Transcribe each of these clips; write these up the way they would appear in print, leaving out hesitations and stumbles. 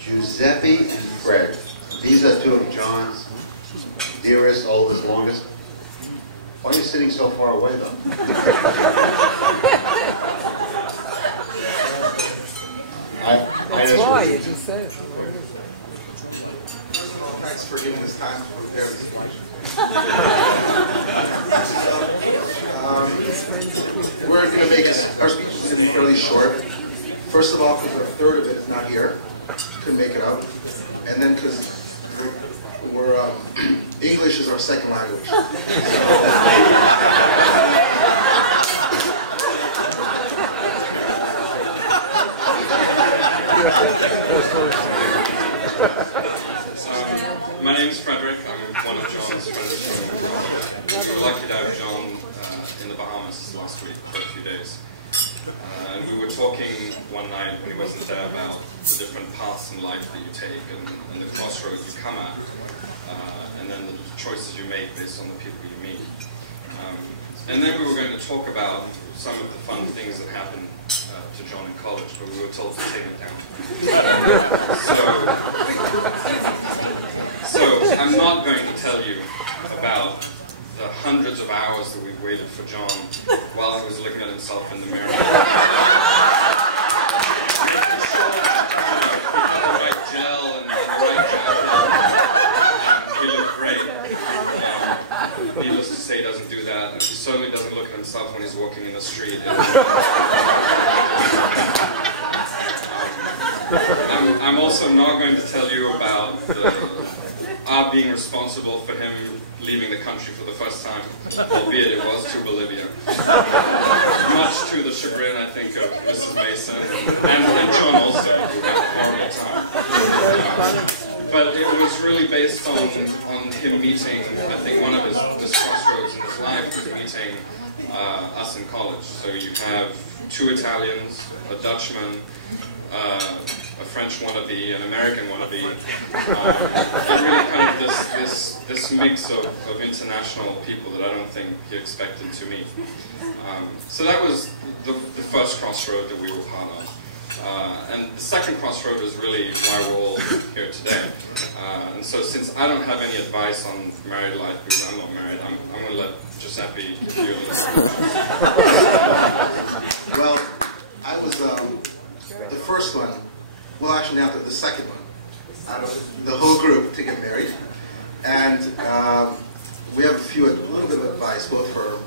Giuseppe and Fred. These are two of John's dearest, oldest, longest. Why are you sitting so far away, though? That's why you just said it. Thanks for giving us time to prepare this lunch. We're going to make our speech is going to be fairly short. First of all, because a third of it is not here, couldn't make it up, and then because we're English is our second language. My name's Frederick. I'm one of John's friends from Colombia. We were lucky to have John in the Bahamas last week for a few days. And we were talking one night when he wasn't there about the different paths in life that you take and the crossroads you come at, and then the choices you make based on the people you meet. And then we were going to talk about some of the fun things that happened to John in college, but we were told to take it down. So I'm not going to tell you about the hundreds of hours that we've waited for John while he was looking at himself in the mirror. The right gel and the right jacket. He looked great. Needless to say, he doesn't do that. And he certainly doesn't look at himself when he's walking in the street. I'm also not going to tell you about our being responsible for him leaving the country for the first time, albeit it was to Bolivia. Much to the chagrin, I think, of Mrs. Mason and John also, who had a horrible time. But it was really based on him meeting, I think one of his crossroads in his life was meeting us in college. So you have two Italians, a Dutchman, a French wannabe, an American wannabe, and really kind of this mix of international people that I don't think he expected to meet. So that was the first crossroad that we were part of. And the second crossroad is really why we're all here today. And so since I don't have any advice on married life, because I'm not married, I'm going to let Giuseppe give you a little. Well, I was the first one, well actually now the second one, out of the whole group to get married. And we have a little bit of advice, both for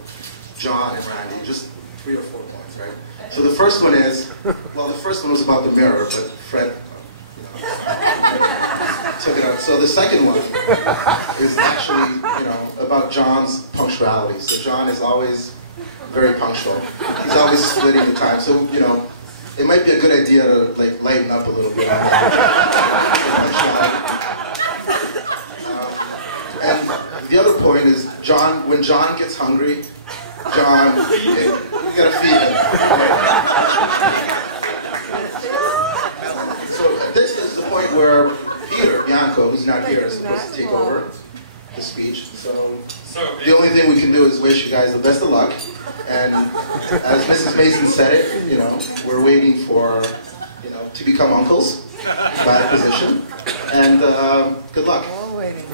John and Randy, just 3 or 4 points, right? So the first one is, well, the first one was about the mirror, but Fred, took it out. So the second one is actually, about John's punctuality. So John is always very punctual. He's always splitting the time. So, it might be a good idea to lighten up a little bit. And the other point is, when John gets hungry, John, you gotta feed him. So this is the point where Peter, Bianco, who's not here, is supposed to take over the speech. So the only thing we can do is wish you guys the best of luck. And as Mrs. Mason said it, we're waiting for, to become uncles by acquisition. And good luck. We're all waiting.